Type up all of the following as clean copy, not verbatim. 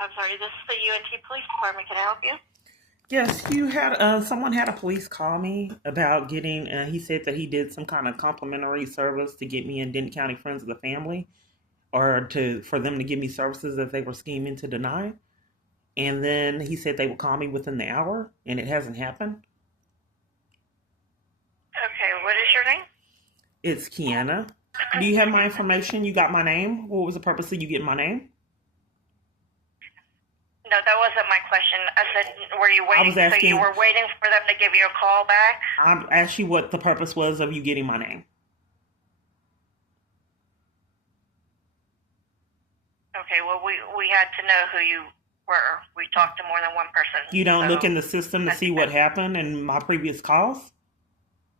I'm sorry, this is the UNT Police Department. Can I help you? Yes, you had someone had a police call me about getting. He said that he did some kind of complimentary service to get me in Denton County Friends of the Family, or for them to give me services that they were scheming to deny. And then he said they would call me within the hour, and it hasn't happened. Okay, what is your name? It's Kiana. Do you have my information? You got my name? What was the purpose of you getting my name? No, that wasn't my question. I said, were you waiting? I was asking, so you were waiting for them to give you a call back? I asked you what the purpose was of you getting my name. Okay, well, we had to know who you were. We talked to more than one person. You don't look in the system to see what happened in my previous calls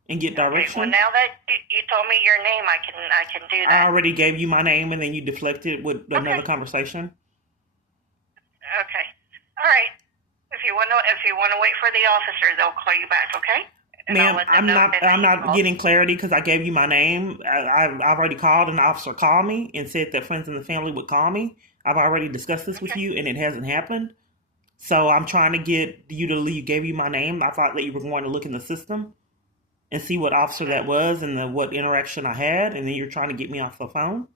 and get direction? Okay, well, now that you told me your name, I can do that. I already gave you my name, and then you deflected with another conversation. Okay. All right. If you want to wait for the officer, they'll call you back. Okay. Ma'am, I'm not getting clarity because I gave you my name. I've already called, and the officer called me and said that Friends and the Family would call me. I've already discussed this with you, and it hasn't happened. So I'm trying to get you to leave. Gave you my name. I thought that you were going to look in the system and see what officer that was and what interaction I had, and then you're trying to get me off the phone.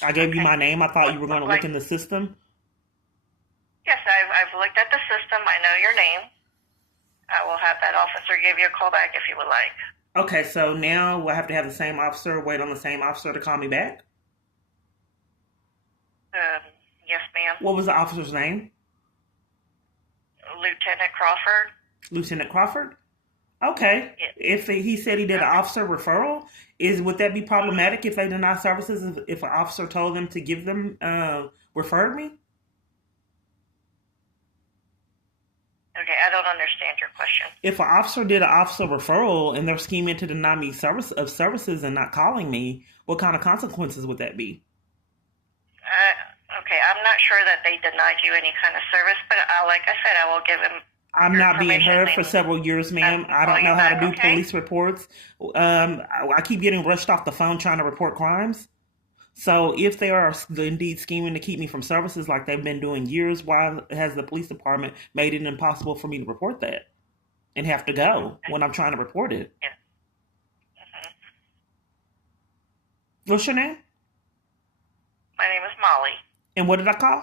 I gave you my name. I thought you were going to look in the system. Yes, I've looked at the system. I know your name. I will have that officer give you a call back if you would like. Okay, so now we'll have to have the same officer wait on the same officer to call me back? Yes, ma'am. What was the officer's name? Lieutenant Crawford. Lieutenant Crawford? Okay. Yes. If he said he did an officer referral, would that be problematic if they deny services if an officer told them to give them, referred me? Okay, I don't understand your question. If an officer did an officer referral and they're scheming to deny me services and not calling me, what kind of consequences would that be? Okay, I'm not sure that they denied you any kind of service, but like I said, I will give him. I'm not being heard for several years, ma'am. I don't know how to do police reports. I keep getting rushed off the phone trying to report crimes. So if they are indeed scheming to keep me from services like they've been doing years, why has the police department made it impossible for me to report that and have to go when I'm trying to report it? Yeah. What's your name? My name is Molly. And what did I call?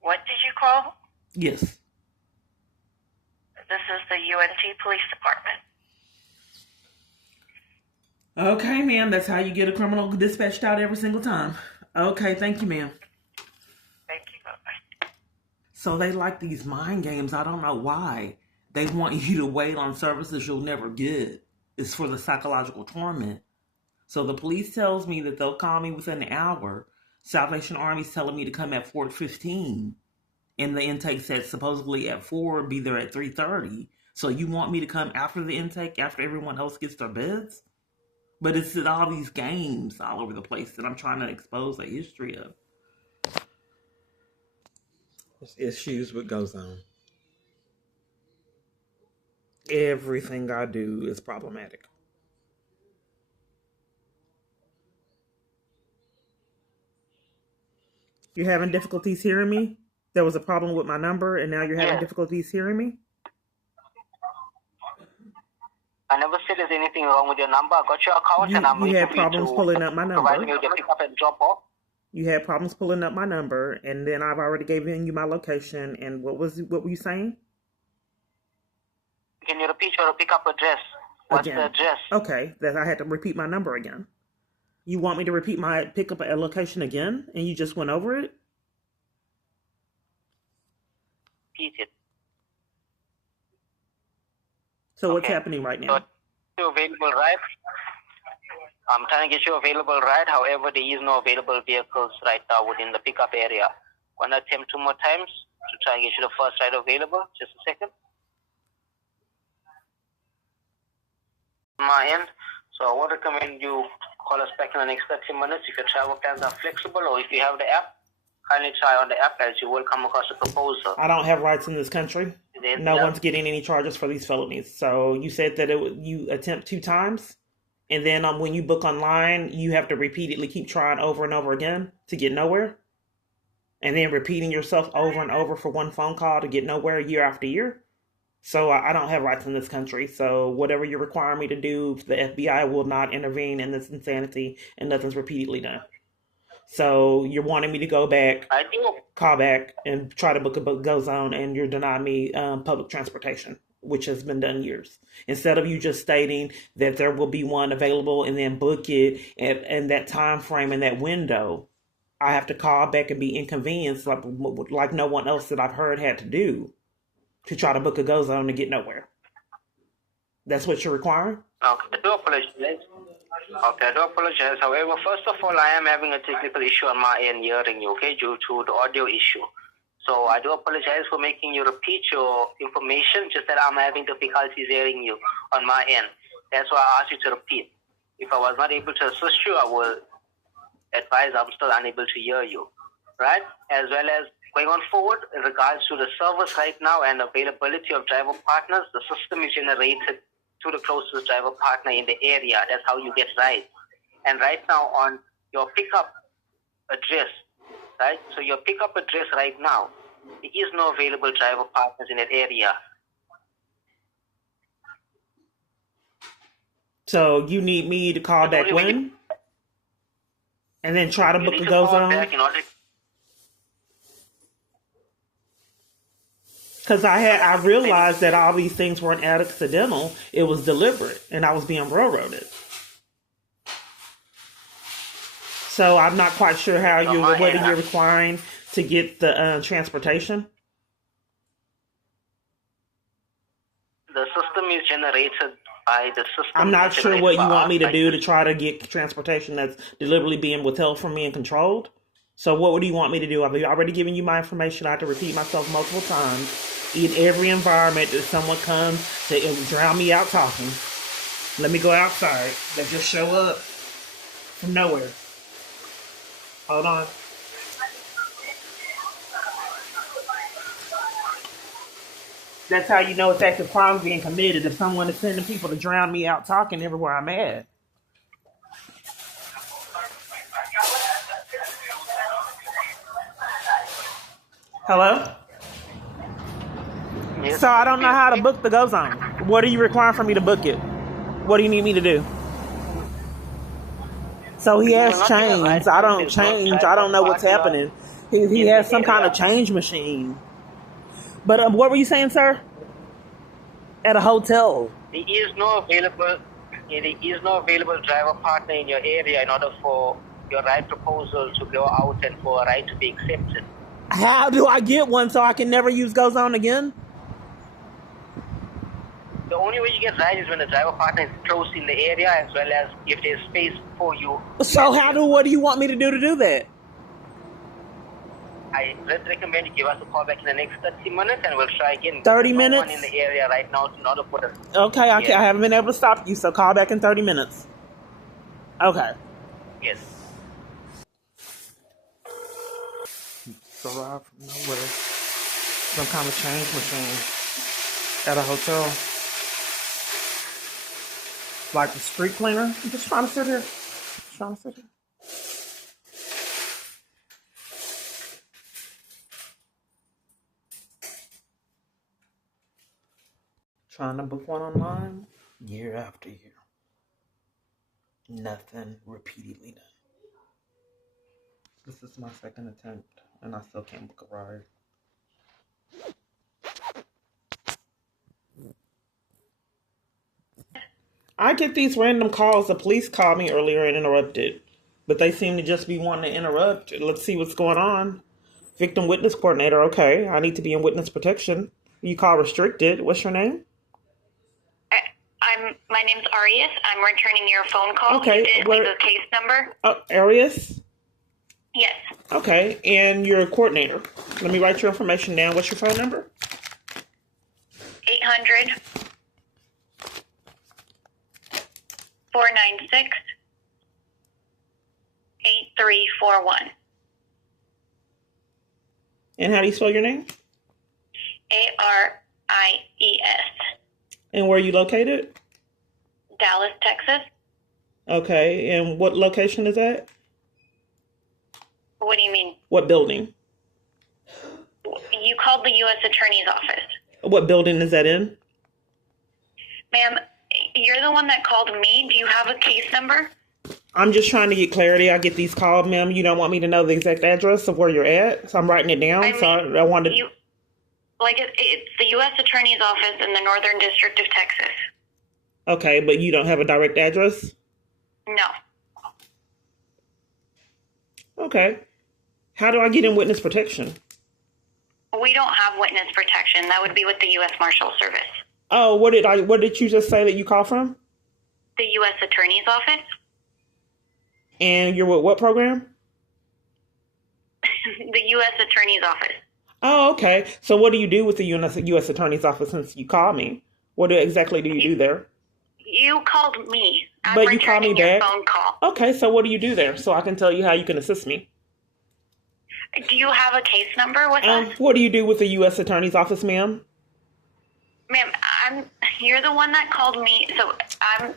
What did you call? Yes. This is the UNT Police Department. Okay, ma'am. That's how you get a criminal dispatched out every single time. Okay, thank you, ma'am. Thank you. Bye-bye. So they like these mind games. I don't know why. They want you to wait on services you'll never get. It's for the psychological torment. So the police tells me that they'll call me within an hour. Salvation Army's telling me to come at 4:15. And the intake said supposedly at 4, be there at 3:30. So you want me to come after the intake, after everyone else gets their beds? But it's all these games all over the place that I'm trying to expose a history of. There's issues what goes on. Everything I do is problematic. You're having difficulties hearing me? There was a problem with my number, and now you're having difficulties hearing me? I never said there's anything wrong with your number. I got your account and I'm waiting for you to problems pulling up my number. Provide me with your pick up and drop off. You had problems pulling up my number, and then I've already given you my location. And what were you saying? Can you repeat your pickup address? What's the address? Okay, that I had to repeat my number again. You want me to repeat my pickup location again, and you just went over it? Repeat it. So what's happening right now? So you're available, right? I'm trying to get you available, right? However, there is no available vehicles right now within the pickup area. I'm going to attempt 2 more times to try and get you the first ride available. Just a second. My end. So I would recommend you call us back in the next 30 minutes if your travel plans are flexible, or if you have the app, kindly try on the app as you will come across a proposal. I don't have rights in this country. No one's getting any charges for these felonies. So you said that you attempt 2 times And then when you book online, you have to repeatedly keep trying over and over again to get nowhere. And then repeating yourself over and over for one phone call to get nowhere year after year. So I don't have rights in this country. So whatever you require me to do, the FBI will not intervene in this insanity, and nothing's repeatedly done. So you're wanting me to go back, call back, and try to book a Go Zone, and you're denying me public transportation, which has been done years. Instead of you just stating that there will be one available and then book it in that time frame and that window, I have to call back and be inconvenienced like no one else that I've heard had to do to try to book a Go Zone to get nowhere. That's what you're requiring? Okay, I do apologize. However, first of all, I am having a technical issue on my end hearing you, okay, due to the audio issue. So I do apologize for making you repeat your information, just that I'm having difficulties hearing you on my end. That's why I asked you to repeat. If I was not able to assist you, I will advise I'm still unable to hear you, right? As well as going on forward, in regards to the service right now and availability of driver partners, the system is generated to the closest driver partner in the area. That's how you get rides. And right now on your pickup address, right? So your pickup address right now, there is no available driver partners in that area. So you need me to call back when? And then try to book a Go Zone? Because I realized that all these things weren't accidental. It was deliberate, and I was being railroaded. So I'm not quite sure how whether you're requiring to get the transportation. The system is generated by the system. I'm not sure what you want me to do to try to get transportation that's deliberately being withheld from me and controlled. So what do you want me to do? I've already given you my information. I have to repeat myself multiple times. In every environment that someone comes to drown me out talking, let me go outside. They just show up from nowhere. Hold on. That's how you know it's active crimes being committed. If someone is sending people to drown me out talking everywhere I'm at. Hello? Yes. So I don't know how to book the Go Zone. What are you requiring for me to book it? What do you need me to do? So he has chains. I don't change. I don't know what's happening. He has some kind of change machine. But what were you saying, sir? At a hotel. There is no available driver partner in your area in order for your ride proposal to go out and for a ride to be accepted. How do I get one so I can never use Go Zone again? The only way you get ride is when the driver partner is close in the area, as well as if there's space for you. So what do you want me to do that? I would recommend you give us a call back in the next 30 minutes and we'll try again. 30 minutes? No one in the area right now in order for us. Okay, I haven't been able to stop you, so call back in 30 minutes. Okay. Yes. So arrived from nowhere. Some kind of change machine at a hotel. Like the street cleaner. I'm just trying to sit here. Trying to book one online year after year. Nothing repeatedly done. This is my second attempt, and I still can't book a ride. I get these random calls. The police called me earlier and interrupted, but they seem to just be wanting to interrupt. Let's see what's going on. Victim witness coordinator. Okay, I need to be in witness protection. You call restricted. What's your name? My name's Arias. I'm returning your phone call. Okay. You didn't leave a case number. Arias? Yes. Okay, and you're a coordinator. Let me write your information down. What's your phone number? 800 496 8341. And how do you spell your name? ARIES. And where are you located? Dallas, Texas. Okay, and what location is that? What do you mean? What building? You called the U.S. Attorney's Office. What building is that in? Ma'am, you're the one that called me. Do you have a case number? I'm just trying to get clarity. I get these calls, ma'am. You don't want me to know the exact address of where you're at, so I'm writing it down. I wanted. It's the U.S. Attorney's Office in the Northern District of Texas. Okay, but you don't have a direct address? No. Okay. How do I get in witness protection? We don't have witness protection. That would be with the U.S. Marshal Service. Oh, what did you just say that you call from? The U.S. Attorney's Office. And you're with what program? The U.S. Attorney's Office. Oh, okay. So what do you do with the U.S. Attorney's Office since you called me? What exactly do you do there? You called me. But you called me back? Phone call. Okay, so what do you do there so I can tell you how you can assist me? Do you have a case number with us? What do you do with the U.S. Attorney's Office, ma'am? Ma'am, you're the one that called me, so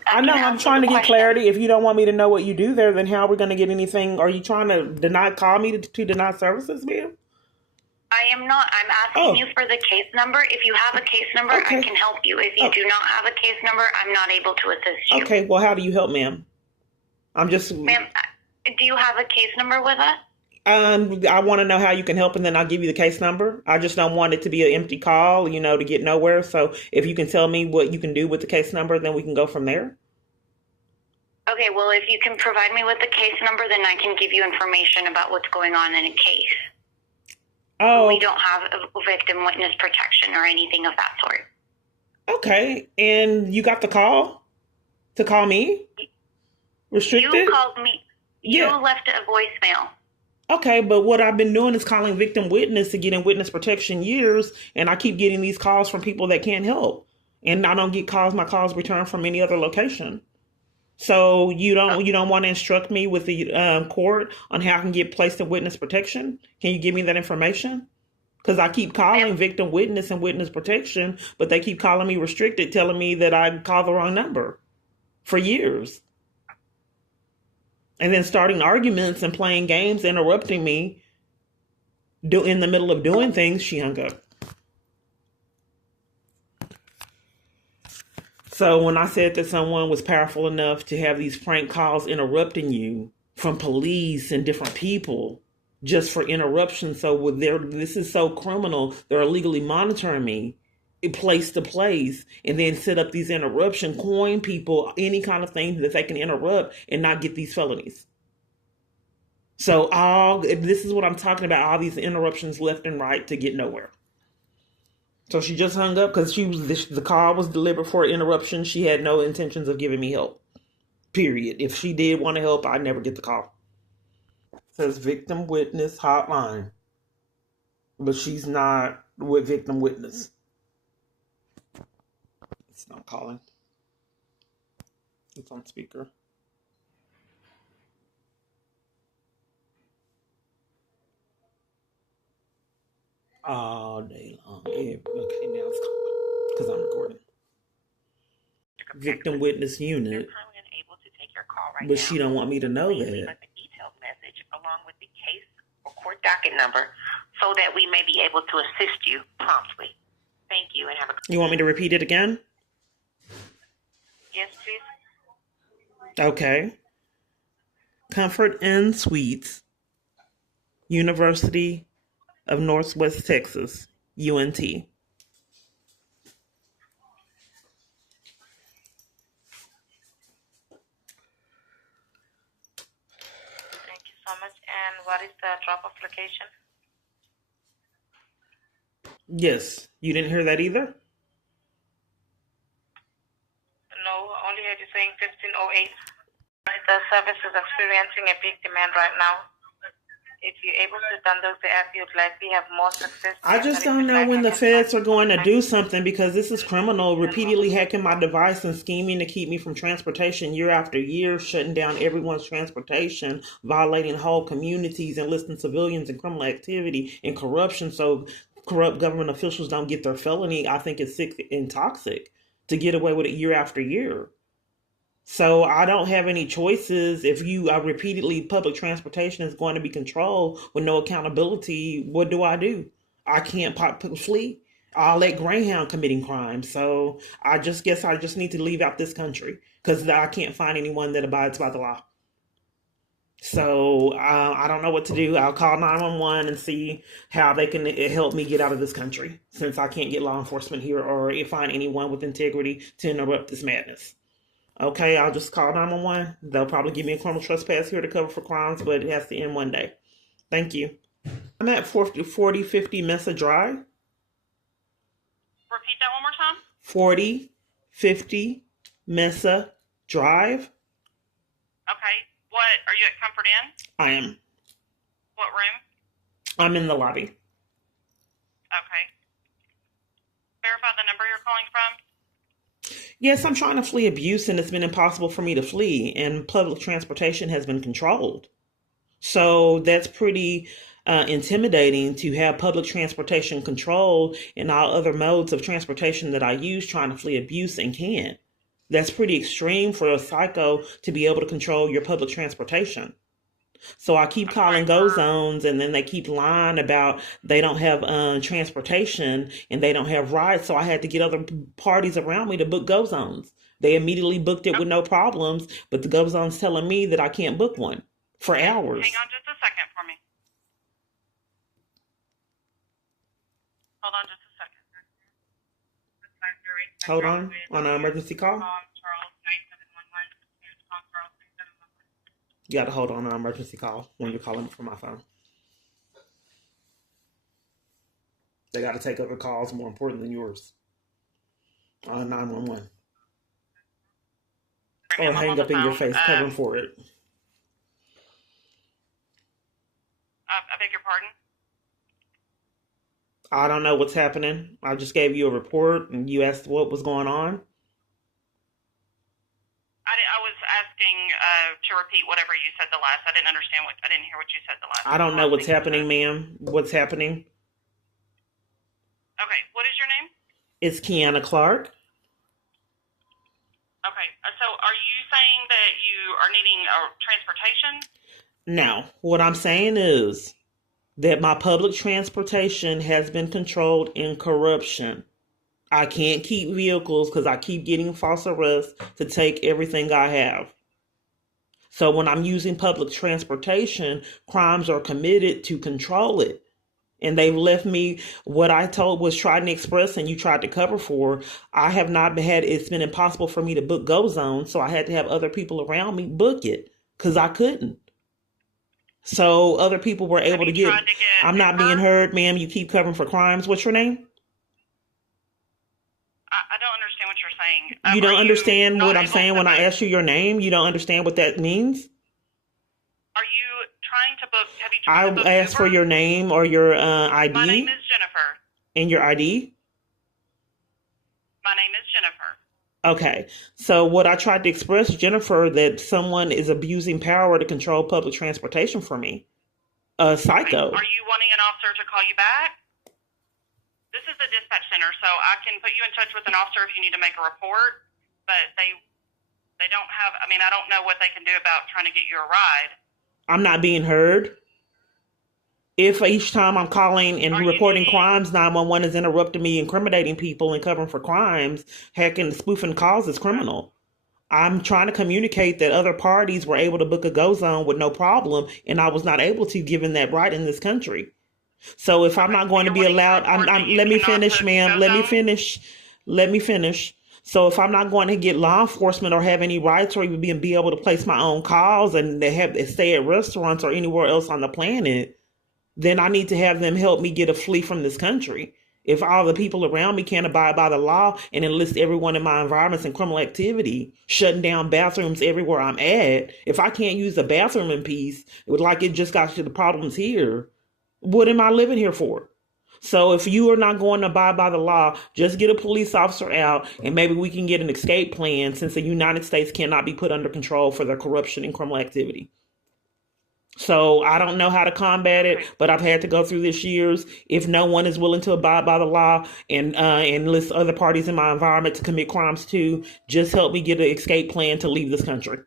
I'm trying to get clarity. If you don't want me to know what you do there, then how are we going to get anything? Are you trying to call me to deny services, ma'am? I am not. I'm asking you for the case number. If you have a case number, okay, I can help you. If you do not have a case number, I'm not able to assist you. Okay, well, how do you help, ma'am? Ma'am, do you have a case number with us? I want to know how you can help, and then I'll give you the case number. I just don't want it to be an empty call, to get nowhere. So if you can tell me what you can do with the case number, then we can go from there. Okay, well, if you can provide me with the case number, then I can give you information about what's going on in a case. Oh. We don't have a victim witness protection or anything of that sort. Okay, and you got the call to call me? Restricted? You called me. Yeah. You left a voicemail. Okay, but what I've been doing is calling victim witness to get in witness protection years, and I keep getting these calls from people that can't help. And I don't get my calls returned from any other location. So you don't want to instruct me with the court on how I can get placed in witness protection? Can you give me that information? Because I keep calling victim witness and witness protection, but they keep calling me restricted, telling me that I called the wrong number for years. And then starting arguments and playing games, interrupting me in the middle of doing things. She hung up. So when I said that someone was powerful enough to have these prank calls interrupting you from police and different people just for interruption, so this is so criminal, they're illegally monitoring me place to place and then set up these interruption, coin people, any kind of thing that they can interrupt and not get these felonies. So this is what I'm talking about, all these interruptions left and right to get nowhere. So she just hung up because the call was delivered for an interruption. She had no intentions of giving me help. Period. If she did want to help, I'd never get the call. It says victim witness hotline. But she's not with victim witness. It's not calling. It's on speaker. All day long. Yeah, okay, now it's calling because I'm recording. Victim witness unit. But she don't want me to know that. A detailed message along with the case or court docket number so that we may be able to assist you promptly. Thank you and have a good day. You want me to repeat it again? Yes, please. Okay. Comfort Inn Suites, University of Northwest Texas, UNT. Thank you so much. And what is the drop-off location? Yes. You didn't hear that either? No, only heard you saying 1508. The service is experiencing a big demand right now. If you're able to download the app, you'd likely have more success. I just don't know when the feds are going to do something because this is criminal, repeatedly hacking my device and scheming to keep me from transportation year after year, shutting down everyone's transportation, violating whole communities, enlisting civilians in criminal activity and corruption so corrupt government officials don't get their felony. I think it's sick and toxic to get away with it year after year. So I don't have any choices. If you repeatedly public transportation is going to be controlled with no accountability, what do? I can't flee. I'll let Greyhound committing crimes. So I just guess I just need to leave out this country because I can't find anyone that abides by the law. So I don't know what to do. I'll call 911 and see how they can help me get out of this country since I can't get law enforcement here or find anyone with integrity to interrupt this madness. Okay, I'll just call 911. They'll probably give me a criminal trespass here to cover for crimes, but it has to end one day. Thank you. I'm at 4050 Mesa Drive. Repeat that one more time. 4050 Mesa Drive. Okay. What, are you at Comfort Inn? I am. What room? I'm in the lobby. Okay. Verify the number you're calling from. Yes, I'm trying to flee abuse, and it's been impossible for me to flee, and public transportation has been controlled. So that's pretty intimidating to have public transportation controlled and all other modes of transportation that I use trying to flee abuse and can't. That's pretty extreme for a psycho to be able to control your public transportation. So I keep calling Go Zones, and then they keep lying about they don't have transportation and they don't have rides. So I had to get other parties around me to book Go Zones. They immediately booked it with no problems, but the Go Zone's telling me that I can't book one for hours. Hang on just a second for me. Hold on just a second. Hold on an emergency call. You got to hold on an emergency call when you're calling from my phone. They got to take other calls more important than yours. On 911. Or hang up in your face, covering for it. I beg your pardon? I don't know what's happening. I just gave you a report and you asked what was going on. I was asking to repeat whatever you said the last. I didn't hear what you said the last. I don't know what's happening, ma'am. What's happening? Okay, what is your name? It's Kiana Clark. Okay, so are you saying that you are needing transportation? Now, what I'm saying is that my public transportation has been controlled in corruption. I can't keep vehicles because I keep getting false arrests to take everything I have. So when I'm using public transportation, crimes are committed to control it. And they've left me what I told was Trident Express and you tried to cover for. I have not had, it's been impossible for me to book Go Zone. So I had to have other people around me book it because I couldn't. So other people were able to get, I'm not being heard, ma'am. You keep covering for crimes. What's your name? I don't understand what you're saying. You don't understand what I'm saying when I ask you your name? You don't understand what that means? Are you trying to book? Have you tried to book I asked Uber? for your name or your ID. My name is Jennifer. And your ID? My name is Jennifer. Okay. So what I tried to express, Jennifer, that someone is abusing power to control public transportation for me. A psycho. Are you wanting an officer to call you back? This is the dispatch center, so I can put you in touch with an officer if you need to make a report, but they don't have, I don't know what they can do about trying to get you a ride. I'm not being heard. If each time I'm calling and reporting crimes, 911 is interrupting me, incriminating people and covering for crimes, hacking, spoofing calls is criminal. I'm trying to communicate that other parties were able to book a Go Zone with no problem, and I was not able to, given that right in this country. So if I'm not going to be allowed, let me finish, ma'am. Let me finish. So if I'm not going to get law enforcement or have any rights or even be able to place my own calls and stay at restaurants or anywhere else on the planet, then I need to have them help me get a flee from this country. If all the people around me can't abide by the law and enlist everyone in my environments in criminal activity, shutting down bathrooms everywhere I'm at, if I can't use the bathroom in peace, it just got to the problems here, what am I living here for? So if you are not going to abide by the law, just get a police officer out and maybe we can get an escape plan since the United States cannot be put under control for their corruption and criminal activity. So I don't know how to combat it, but I've had to go through this years. If no one is willing to abide by the law and enlist other parties in my environment to commit crimes too, just help me get an escape plan to leave this country.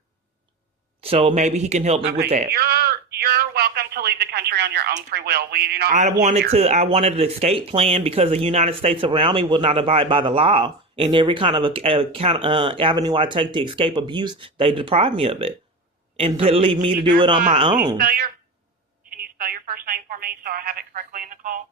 So maybe he can help me with that. You're welcome to leave the country on your own free will. We do not. I wanted an escape plan because the United States around me will not abide by the law, and every kind of avenue I take to escape abuse, they deprive me of it and leave me to do it on my own. Can you spell your first name for me so I have it correctly in the call?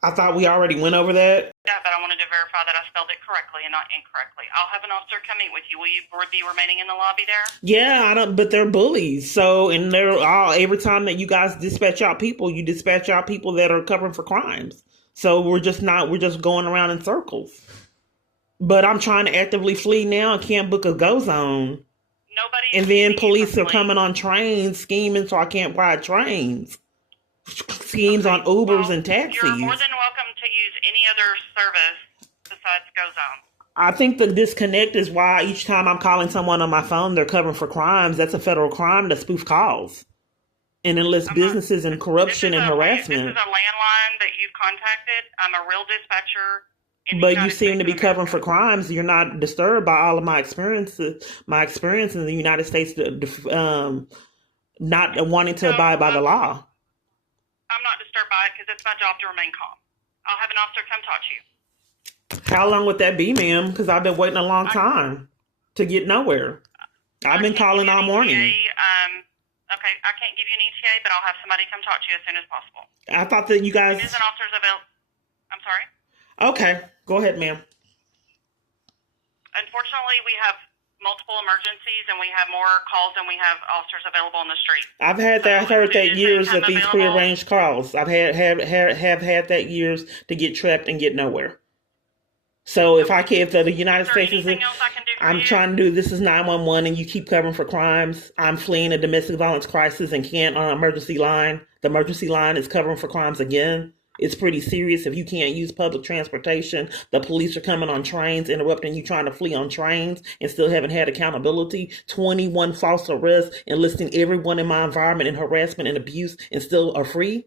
I thought we already went over that. Yeah, but I wanted to verify that I spelled it correctly and not incorrectly. I'll have an officer come meet with you. Will you be remaining in the lobby there? Yeah, but they're bullies. So, and they're all, every time that you guys dispatch out people, you dispatch out people that are covering for crimes. So we're just going around in circles. But I'm trying to actively flee now and can't book a go zone. And then police are coming on trains scheming so I can't ride trains. Schemes on Ubers and taxis. You're more than welcome to use any other service besides GoZone. I think the disconnect is why each time I'm calling someone on my phone, they're covering for crimes. That's a federal crime to spoof calls and enlist businesses in corruption and harassment. This is a landline that you've contacted. I'm a real dispatcher. But you seem to be covering for crimes. You're not disturbed by all of my experiences. My experience in the United States, not wanting to abide by the law. I'm not disturbed by it because it's my job to remain calm. I'll have an officer come talk to you. How long would that be, ma'am? Because I've been waiting a long time to get nowhere. I've been calling all morning. Okay, I can't give you an ETA, but I'll have somebody come talk to you as soon as possible. I thought that you guys... As an officer's available... I'm sorry? Okay, go ahead, ma'am. Unfortunately, we have multiple emergencies, and we have more calls than we have officers available on the street. I've heard that years that these prearranged calls. I've had that years to get trapped and get nowhere. So if the United States is, I'm trying to do, this is 911 and you keep covering for crimes. I'm fleeing a domestic violence crisis and can't on an emergency line. The emergency line is covering for crimes again. It's pretty serious if you can't use public transportation. The police are coming on trains, interrupting you trying to flee on trains and still haven't had accountability. 21 false arrests, enlisting everyone in my environment in harassment and abuse and still are free.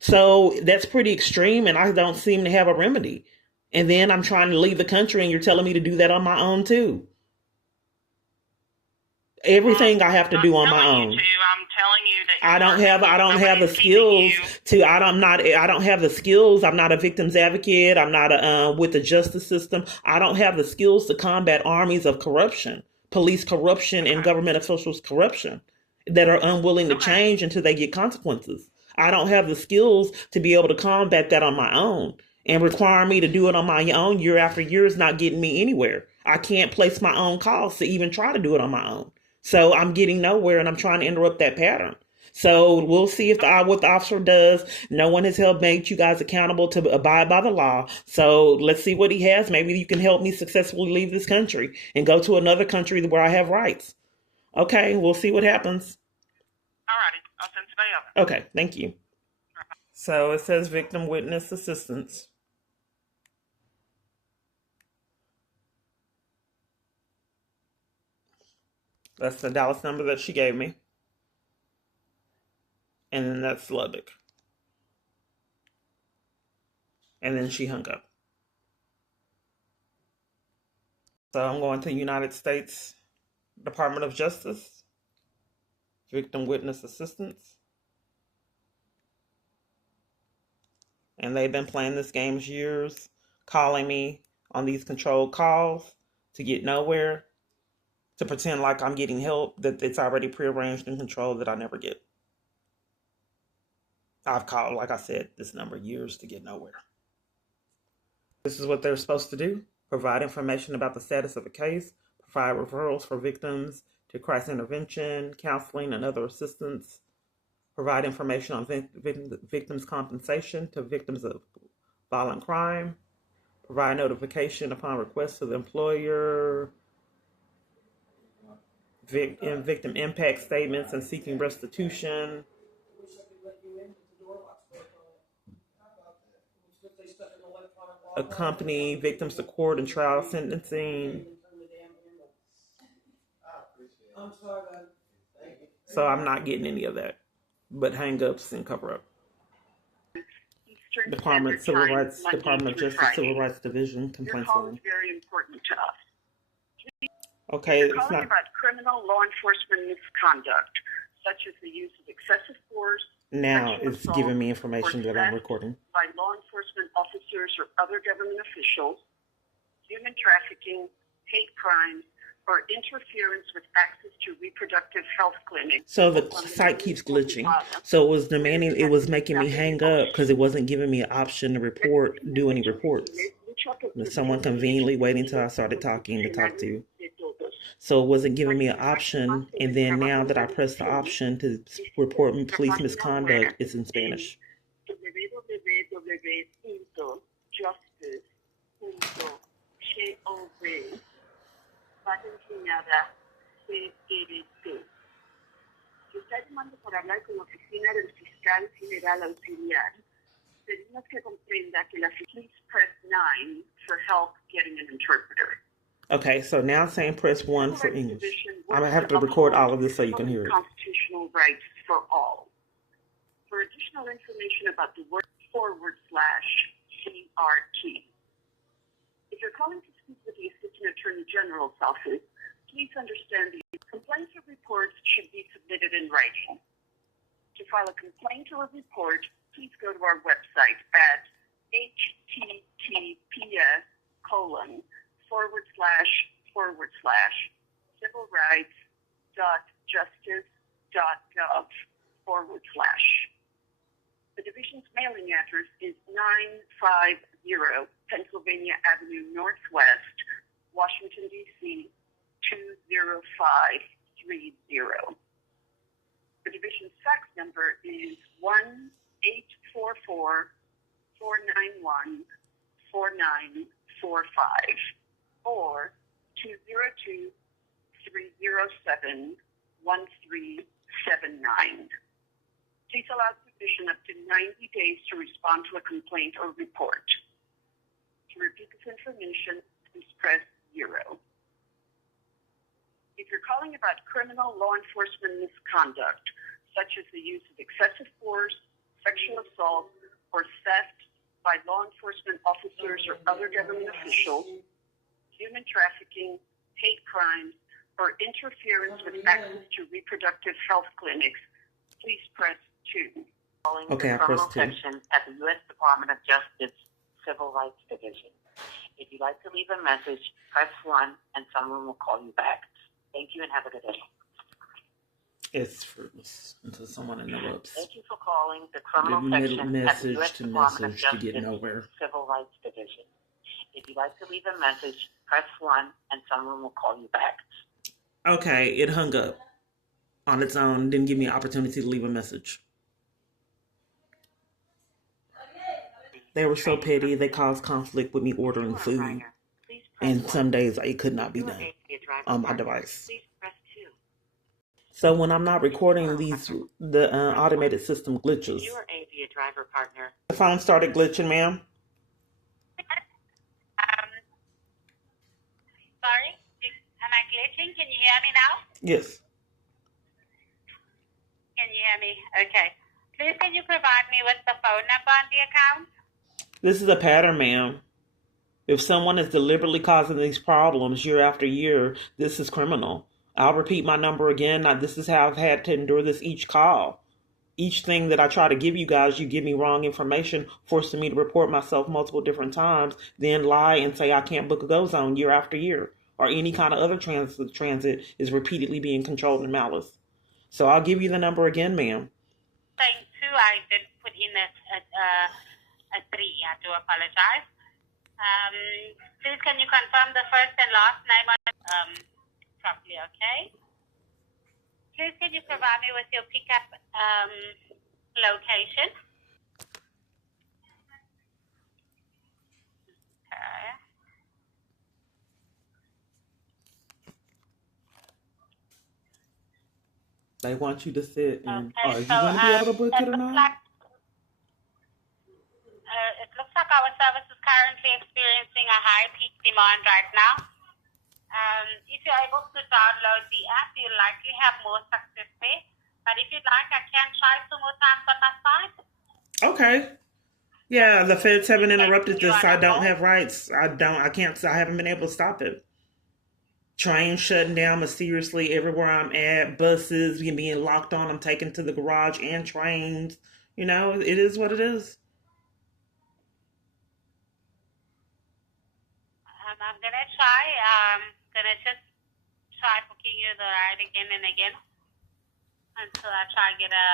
So that's pretty extreme and I don't seem to have a remedy. And then I'm trying to leave the country and you're telling me to do that on my own too. Everything I have to do on my own. I'm telling you that I don't have the skills to. I don't have the skills. I'm not a victim's advocate. I'm not with the justice system. I don't have the skills to combat armies of corruption, police corruption, and government officials corruption that are unwilling to change until they get consequences. I don't have the skills to be able to combat that on my own. And require me to do it on my own year after year is not getting me anywhere. I can't place my own calls to even try to do it on my own. So I'm getting nowhere and I'm trying to interrupt that pattern. So we'll see if what the officer does. No one has made you guys accountable to abide by the law. So let's see what he has. Maybe you can help me successfully leave this country and go to another country where I have rights. Okay, we'll see what happens. All righty. I'll send somebody over. Okay, thank you. So it says victim witness assistance. That's the Dallas number that she gave me. And then that's Lubbock. And then she hung up. So I'm going to United States Department of Justice. Victim witness assistance. And they've been playing this game years, calling me on these controlled calls to get nowhere. To pretend like I'm getting help that it's already prearranged and controlled that I never get. I've called, like I said, this number years to get nowhere. This is what they're supposed to do. Provide information about the status of a case. Provide referrals for victims to crisis intervention, counseling, and other assistance. Provide information on victims' compensation to victims of violent crime. Provide notification upon request to the employer. Victim impact statements and seeking restitution. Accompany victims to court and trial sentencing. So I'm not getting any of that. But hang-ups and cover-up. Eastern Department, Standard Civil Time, Rights, Monday Department of through Justice, Civil Friday. Rights Division, Your complaints call line. is very important to us. Okay, You're it's calling not. about criminal law enforcement misconduct, such as the use of excessive force, Now sexual it's assault, giving me or information that I'm theft recording. by law enforcement officers or other government officials, human trafficking, hate crimes, or interference with access to reproductive health clinics. So the site keeps glitching. So it was demanding, it was making me hang up because it wasn't giving me an option to report, do any reports. And someone conveniently waiting until I started talking to talk to you. So it wasn't giving me an option. And then now that I press the option to report police misconduct, it's in Spanish. www.justice.gov. Patrocinada CRT. Si está llamando para hablar con la oficina del fiscal general auxiliar, pedimos que comprenda que la please press 9 for help getting an interpreter. Okay, so now it's saying press 1 for English. I'm going to have to record all of this so you can hear it. Constitutional rights for all. For additional information about the word /CRT. If you're calling to speak with the Assistant Attorney General's office, please understand that complaints or reports should be submitted in writing. To file a complaint or a report, please go to our website at https://civilrights.justice.gov/. The division's mailing address is 950 Pennsylvania Avenue Northwest, Washington, D.C. 20530. The division's fax number is 1-844-491-4945 or 202-307-1379. Please allow the division up to 90 days to respond to a complaint or report. To repeat this information, please press 0. If you're calling about criminal law enforcement misconduct, such as the use of excessive force, sexual assault, or theft by law enforcement officers or other government officials, human trafficking, hate crimes, or interference with access to reproductive health clinics, please press 2. Okay, I pressed 2. Section at the U.S. Department of Justice Civil Rights Division. If you'd like to leave a message, press 1 and someone will call you back. Thank you and have a good day. It's fruitless until someone interrupts. Thank you for calling the criminal The section at the U.S. Department of message to get Justice nowhere. Civil Rights Division. If you'd like to leave a message, press 1 and someone will call you back. Okay, it hung up on its own. Didn't give me an opportunity to leave a message. They were so petty. They caused conflict with me ordering food. And some days it could not be done on my device. So when I'm not recording the automated system glitches. You are a driver partner. The phone started glitching, ma'am. Sorry? Am I glitching? Can you hear me now? Yes. Can you hear me? Okay. Please, can you provide me with the phone number on the account? This is a pattern, ma'am. If someone is deliberately causing these problems year after year, this is criminal. I'll repeat my number again. Now, this is how I've had to endure this each call. Each thing that I try to give you guys, you give me wrong information, forcing me to report myself multiple different times, then lie and say I can't book a go zone year after year, or any kind of other transit is repeatedly being controlled in malice. So I'll give you the number again, ma'am. Saying 2, I did put in a 3. I do apologize. Please, can you confirm the first and last name properly, okay? Please, can you provide me with your pickup location? Okay. They want you to sit and are you so, going to be able to book it or not? It looks like our service is currently experiencing a high peak demand right now. If you're able to download the app, you'll likely have more success there. But if you'd like, I can try some more times on that side. Okay. Yeah, the feds haven't interrupted You this. on I a don't roll? have rights. I haven't been able to stop it. Trains shutting down mysteriously everywhere I'm at. Buses being locked on. I'm taken to the garage and trains. You know, it is what it is. I'm gonna try. Gonna just try booking you the ride again and again until I try to get a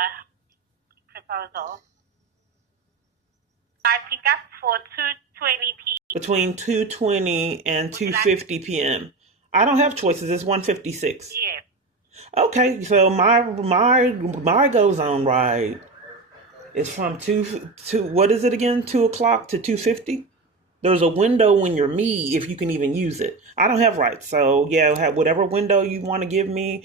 proposal. I pick up for 2:20 p.m. Between 2:20 and 2:50 p.m. I don't have choices. It's 1:56. Yes. Okay, so my goes on ride is from what is it again? 2 o'clock to 2:50. There's a window when you're me if you can even use it. I don't have rights, so yeah, whatever window you want to give me